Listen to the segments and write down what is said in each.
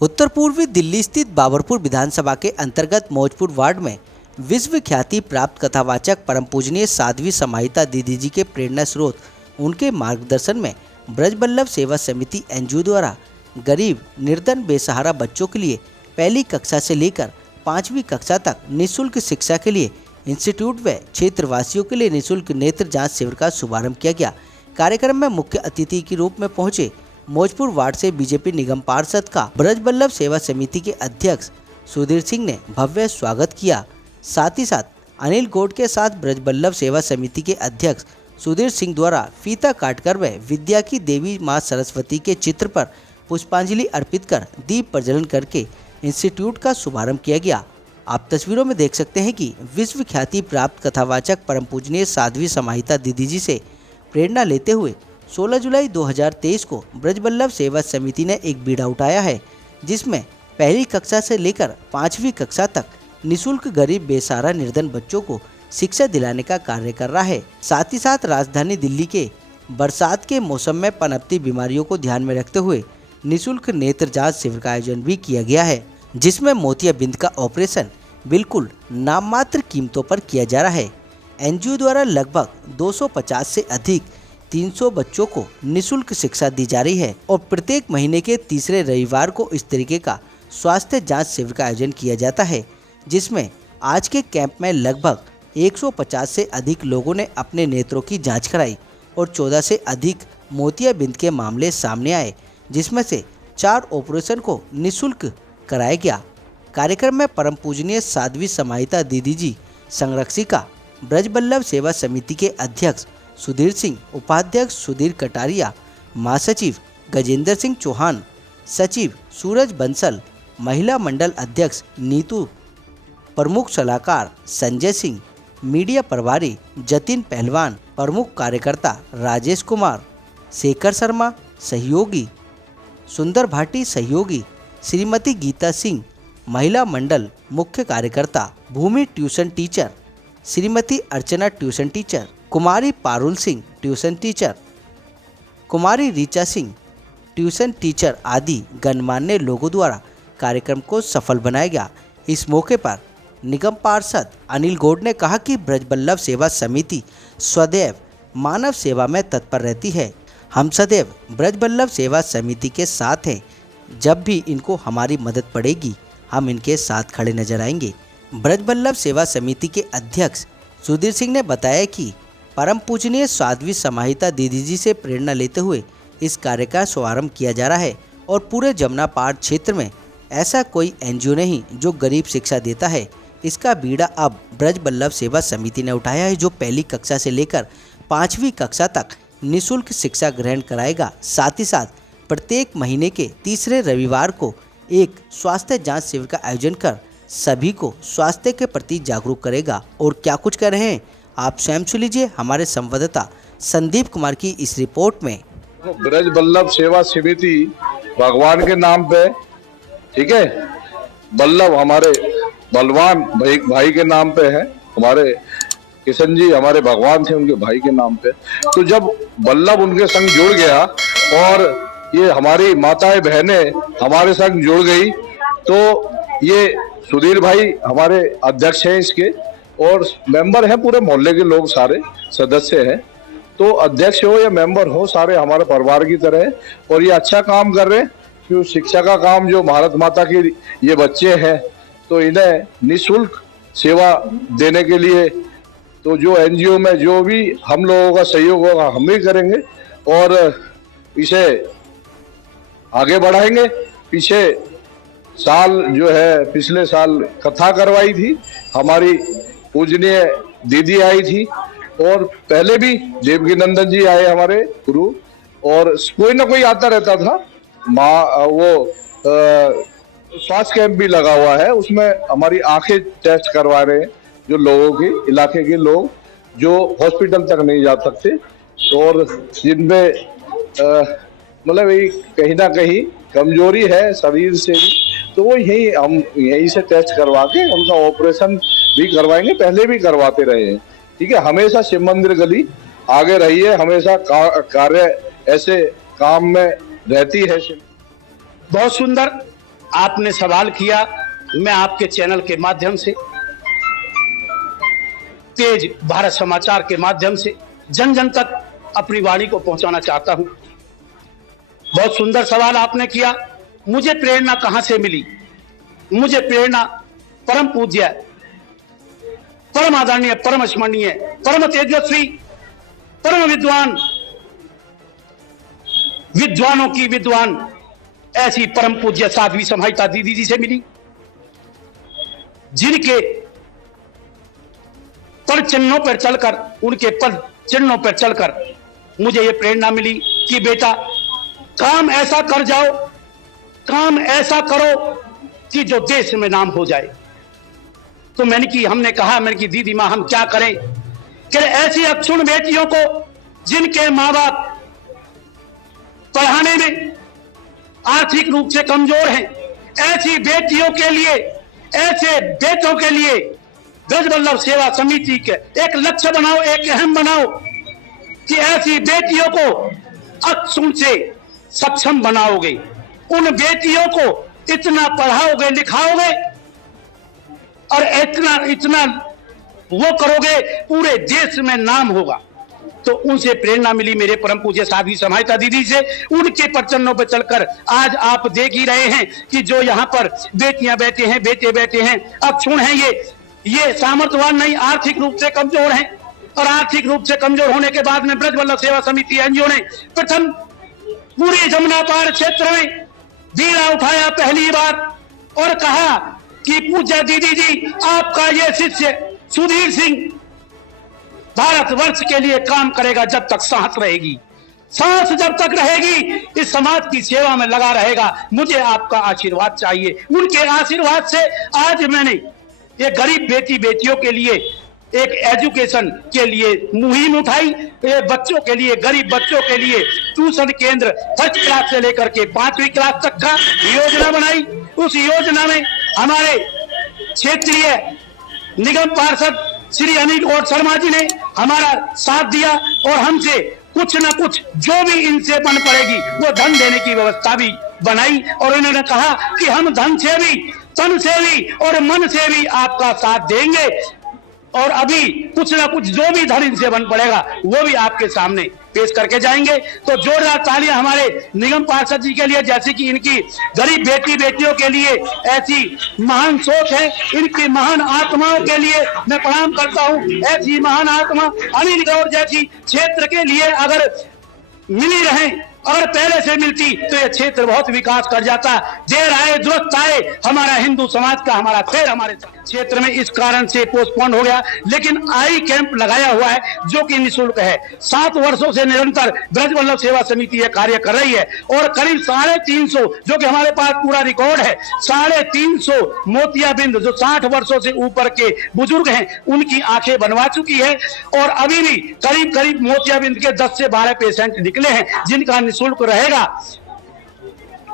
उत्तर पूर्वी दिल्ली स्थित बाबरपुर विधानसभा के अंतर्गत मौजपुर वार्ड में विश्व ख्याति प्राप्त कथावाचक परम पूजनीय साध्वी समाहिता दीदी जी के प्रेरणा स्रोत उनके मार्गदर्शन में ब्रजबल्लभ सेवा समिति एनजीओ द्वारा गरीब निर्धन बेसहारा बच्चों के लिए पहली कक्षा से लेकर 5वीं कक्षा तक निःशुल्क शिक्षा के लिए इंस्टीट्यूट व क्षेत्रवासियों के लिए निःशुल्क नेत्र जांच शिविर का शुभारंभ किया गया। कार्यक्रम में मुख्य अतिथि के रूप में पहुंचे मौजपुर वार्ड से बीजेपी निगम पार्षद का ब्रजबल्लभ सेवा समिति के अध्यक्ष सुधीर सिंह ने भव्य स्वागत किया। साथ ही साथ अनिल गौड़ के साथ ब्रजबल्लभ सेवा समिति के अध्यक्ष सुधीर सिंह द्वारा फीता काटकर व विद्या की देवी मां सरस्वती के चित्र पर पुष्पांजलि अर्पित कर दीप प्रज्वलन करके इंस्टीट्यूट का शुभारंभ किया गया। आप तस्वीरों में देख सकते हैं कि विश्व ख्याति प्राप्त कथावाचक परम पूजनीय साध्वी समाहिता दीदी जी से प्रेरणा लेते हुए 16 जुलाई 2023 को ब्रजबल्लभ सेवा समिति ने एक बीड़ा उठाया है, जिसमें पहली कक्षा से लेकर 5वीं कक्षा तक निःशुल्क गरीब बेसहारा निर्धन बच्चों को शिक्षा दिलाने का कार्य कर रहा है। साथ ही साथ राजधानी दिल्ली के बरसात के मौसम में पनपती बीमारियों को ध्यान में रखते हुए निःशुल्क नेत्र जांच शिविर का आयोजन भी किया गया है, जिसमें मोतियाबिंद का ऑपरेशन बिल्कुल नाममात्र कीमतों पर किया जा रहा है। एनजीओ द्वारा लगभग 250 से अधिक 300 बच्चों को निःशुल्क शिक्षा दी जा रही है और प्रत्येक महीने के तीसरे रविवार को इस तरीके का स्वास्थ्य जांच शिविर का आयोजन किया जाता है, जिसमें आज के कैंप में लगभग 150 से अधिक लोगों ने अपने नेत्रों की जांच कराई और 14 से अधिक मोतियाबिंद के मामले सामने आए, जिसमें से 4 ऑपरेशन को निःशुल्क कराया गया। कार्यक्रम में परम पूजनीय साध्वी समाहिता दीदी जी संरक्षिका ब्रजबल्लभ सेवा समिति के अध्यक्ष सुधीर सिंह, उपाध्यक्ष सुधीर कटारिया, महासचिव गजेंद्र सिंह चौहान, सचिव सूरज बंसल, महिला मंडल अध्यक्ष नीतू, प्रमुख सलाहकार संजय सिंह, मीडिया प्रभारी जतिन पहलवान, प्रमुख कार्यकर्ता राजेश कुमार, शेखर शर्मा सहयोगी, सुंदर भाटी सहयोगी, श्रीमती गीता सिंह, महिला मंडल मुख्य कार्यकर्ता भूमि ट्यूशन टीचर, श्रीमती अर्चना ट्यूशन टीचर, कुमारी पारुल सिंह ट्यूशन टीचर, कुमारी रीचा सिंह ट्यूशन टीचर आदि गणमान्य लोगों द्वारा कार्यक्रम को सफल बनाया गया। इस मौके पर निगम पार्षद अनिल गौड़ ने कहा कि ब्रजबल्लभ सेवा समिति सदैव मानव सेवा में तत्पर रहती है। हम सदैव ब्रजबल्लभ सेवा समिति के साथ हैं। जब भी इनको हमारी मदद पड़ेगी हम इनके साथ खड़े नजर आएंगे। ब्रजबल्लभ सेवा समिति के अध्यक्ष सुधीर सिंह ने बताया कि परम पूजनीय साध्वी समाहिता दीदी जी से प्रेरणा लेते हुए इस कार्य का शुभारंभ किया जा रहा है और पूरे जमुना पहाड़ क्षेत्र में ऐसा कोई एनजीओ नहीं जो गरीब शिक्षा देता है। इसका बीड़ा अब ब्रजबल्लभ सेवा समिति ने उठाया है, जो पहली कक्षा से लेकर 5वीं कक्षा तक निःशुल्क शिक्षा ग्रहण कराएगा। साथ ही साथ प्रत्येक महीने के तीसरे रविवार को एक स्वास्थ्य जांच शिविर का आयोजन कर सभी को स्वास्थ्य के प्रति जागरूक करेगा। और क्या कुछ कह रहे हैं आप स्वयं सुन लीजिए हमारे संवाददाता संदीप कुमार की इस रिपोर्ट में। ब्रजबल्लभ सेवा समिति भगवान के नाम पे, ठीक है, बल्लभ हमारे बलवान भाई के नाम पे है, हमारे किशन जी हमारे भगवान थे उनके भाई के नाम पे। तो जब बल्लभ उनके संग जुड़ गया और ये हमारी माताएं बहनें हमारे संग जुड़ गई, तो ये सुधीर भाई हमारे अध्यक्ष हैं इसके और मेंबर हैं, पूरे मोहल्ले के लोग सारे सदस्य हैं। तो अध्यक्ष हो या मेंबर हो सारे हमारे परिवार की तरह है और ये अच्छा काम कर रहे हैं। क्यों शिक्षा का काम जो भारत माता के ये बच्चे हैं तो इन्हें निःशुल्क सेवा देने के लिए तो जो एनजीओ में जो भी हम लोगों का सहयोग होगा हम भी करेंगे और इसे आगे बढ़ाएंगे। पिछले साल कथा करवाई थी, हमारी पूजनीय दीदी आई थी और पहले भी देवकी नंदन जी आए हमारे गुरु और कोई ना कोई आता रहता था। स्वास्थ्य कैंप भी लगा हुआ है, उसमें हमारी आंखें टेस्ट करवा रहे हैं जो लोगों की इलाके के लोग जो हॉस्पिटल तक नहीं जा सकते और जिनमें मतलब कहीं ना कहीं कमजोरी है शरीर से भी, तो वो हम यहीं से टेस्ट करवा के उनका ऑपरेशन भी करवाएंगे, पहले भी करवाते रहे हैं। ठीक है, हमेशा शिव मंदिर गली आगे रही है, हमेशा कार्य ऐसे काम में रहती है। बहुत सुंदर आपने सवाल किया, मैं आपके चैनल के माध्यम से, तेज भारत समाचार के माध्यम से जन जन तक अपनी वाणी को पहुंचाना चाहता हूं। बहुत सुंदर सवाल आपने किया, मुझे प्रेरणा कहां से मिली? मुझे प्रेरणा परम पूज्य, परम आदरणीय, परम स्मरणीय, परम तेजस्वी, परम विद्वान, विद्वानों की विद्वान, ऐसी परम पूज्य साध्वी समाहिता दीदी जी से मिली, जिनके पद चिन्हों पर चलकर, उनके पद चिन्हों पर चलकर मुझे यह प्रेरणा मिली कि बेटा काम ऐसा कर जाओ, काम ऐसा करो कि जो देश में नाम हो जाए। तो हमने कहा दीदी मां हम क्या करें कि ऐसी अक्षुण बेटियों को जिनके मां बाप पढ़ाने में आर्थिक रूप से कमजोर हैं, ऐसी बेटियों के लिए, ऐसे बेटों के लिए ब्रजवल्लभ सेवा समिति के एक लक्ष्य बनाओ, एक अहम बनाओ कि ऐसी बेटियों को अक्षुण से सक्षम बनाओगे, उन बेटियों को इतना पढ़ाओगे लिखाओगे और इतना वो करोगे, पूरे देश में नाम होगा। तो उनसे प्रेरणा मिली मेरे परम पूज्य साध्वी समाहिता दीदी से। उनके प्रचन्नों पर चलकर आज आप देख ही रहे हैं कि जो यहाँ पर बेटियां बैठे हैं, बेटे बैठे हैं, अक्षुण हैं, ये सामर्थ्यवान नहीं, आर्थिक रूप से कमजोर हैं। और आर्थिक रूप से कमजोर होने के बाद में ब्रजवल्लभ सेवा समिति एनजीओ ने प्रथम पूरे जमुना पार क्षेत्र में बीड़ा उठाया पहली बार और कहा कि पूज्य दीदी जी आपका ये शिष्य सुधीर सिंह भारतवर्ष के लिए काम करेगा जब तक सांस रहेगी, सांस जब तक रहेगी इस समाज की सेवा में लगा रहेगा, मुझे आपका आशीर्वाद चाहिए। उनके आशीर्वाद से आज मैंने ये गरीब बेटियों के लिए एक एजुकेशन के लिए मुहिम उठाई, ये बच्चों के लिए, गरीब बच्चों के लिए ट्यूशन केंद्र फर्स्ट क्लास से लेकर के 5वीं क्लास तक का योजना बनाई। उस योजना में हमारे क्षेत्रीय निगम पार्षद श्री अनिल और शर्मा जी ने हमारा साथ दिया और हमसे कुछ न कुछ जो भी इनसे बन पड़ेगी वो धन देने की व्यवस्था भी बनाई। और उन्होंने कहा कि हम धन से भी, तन से भी और मन से भी आपका साथ देंगे और अभी कुछ ना कुछ जो भी धन इनसे बन पड़ेगा वो भी आपके सामने पेश करके जाएंगे। तो जोरदार तालियां हमारे निगम पार्षद जी के लिए, जैसे कि इनकी गरीब बेटियों के लिए ऐसी महान सोच है, इनकी महान आत्माओं के लिए मैं प्रणाम करता हूं। ऐसी महान आत्मा अनिल गौर जैसी क्षेत्र के लिए अगर मिली रहे, अगर पहले से मिलती तो यह क्षेत्र बहुत विकास कर जाता। देर आए दुरुस्त आए, हमारा हिंदू समाज का हमारा खैर हमारे क्षेत्र में इस कारण से पोस्टपोन हो गया, लेकिन आई कैंप लगाया हुआ है जो कि निःशुल्क है। 7 वर्षों से निरंतर ब्रजवल्लभ सेवा समिति यह कार्य कर रही है और करीब 350 जो कि हमारे पास पूरा रिकॉर्ड है, 350 मोतियाबिंद जो 60 वर्षों से ऊपर के बुजुर्ग हैं उनकी आंखें बनवा चुकी है। और अभी भी करीब मोतियाबिंद के 10 से 12 पेशेंट निकले हैं जिनका निःशुल्क रहेगा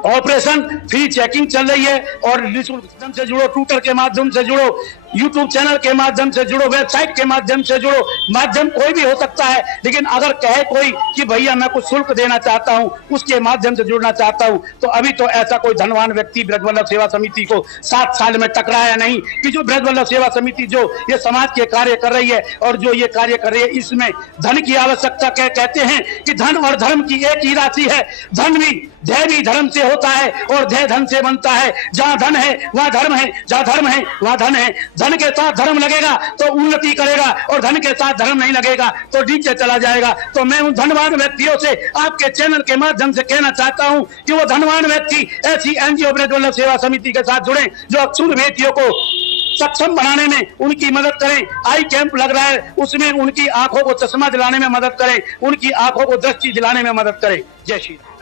ऑपरेशन। फ्री चेकिंग चल रही है और निःशुल्क माध्यम से जुड़ो, ट्विटर के माध्यम से जुड़ो, यूट्यूब चैनल के माध्यम से जुड़ो, वेबसाइट के माध्यम से जुड़ो। माध्यम कोई भी हो सकता है, लेकिन अगर कहे कोई कि भैया मैं कुछ शुल्क देना चाहता हूं, उसके माध्यम से जुड़ना चाहता हूं, तो अभी तो ऐसा कोई धनवान व्यक्ति ब्रजवल्लभ सेवा समिति को 7 साल में टकराया नहीं कि जो ब्रजवल्लभ सेवा समिति जो ये समाज के कार्य कर रही है और जो ये कार्य कर रही है इसमें धन की आवश्यकता कहते हैं कि धन और धर्म की एक ही राशि है। धन भी भी धर्म से होता है और धय धन से बनता है। जहां धन है वहां धर्म है, जहां धर्म है वहां धन है। धन के साथ धर्म लगेगा तो उन्नति करेगा और धन के साथ धर्म नहीं लगेगा तो नीचे चला जाएगा। तो मैं उन धनवान व्यक्तियों से आपके चैनल के माध्यम से कहना चाहता हूं कि वो धनवान व्यक्ति ऐसी एनजीओ ब्रजवल्लभ सेवा समिति के साथ जुड़े जो अक्षुण बेटियों को सक्षम बनाने में उनकी मदद करें। आई कैंप लग रहा है, उसमें उनकी आंखों को चश्मा दिलाने में मदद करें, उनकी आंखों को दृष्टि दिलाने में मदद करें। जय श्री राम।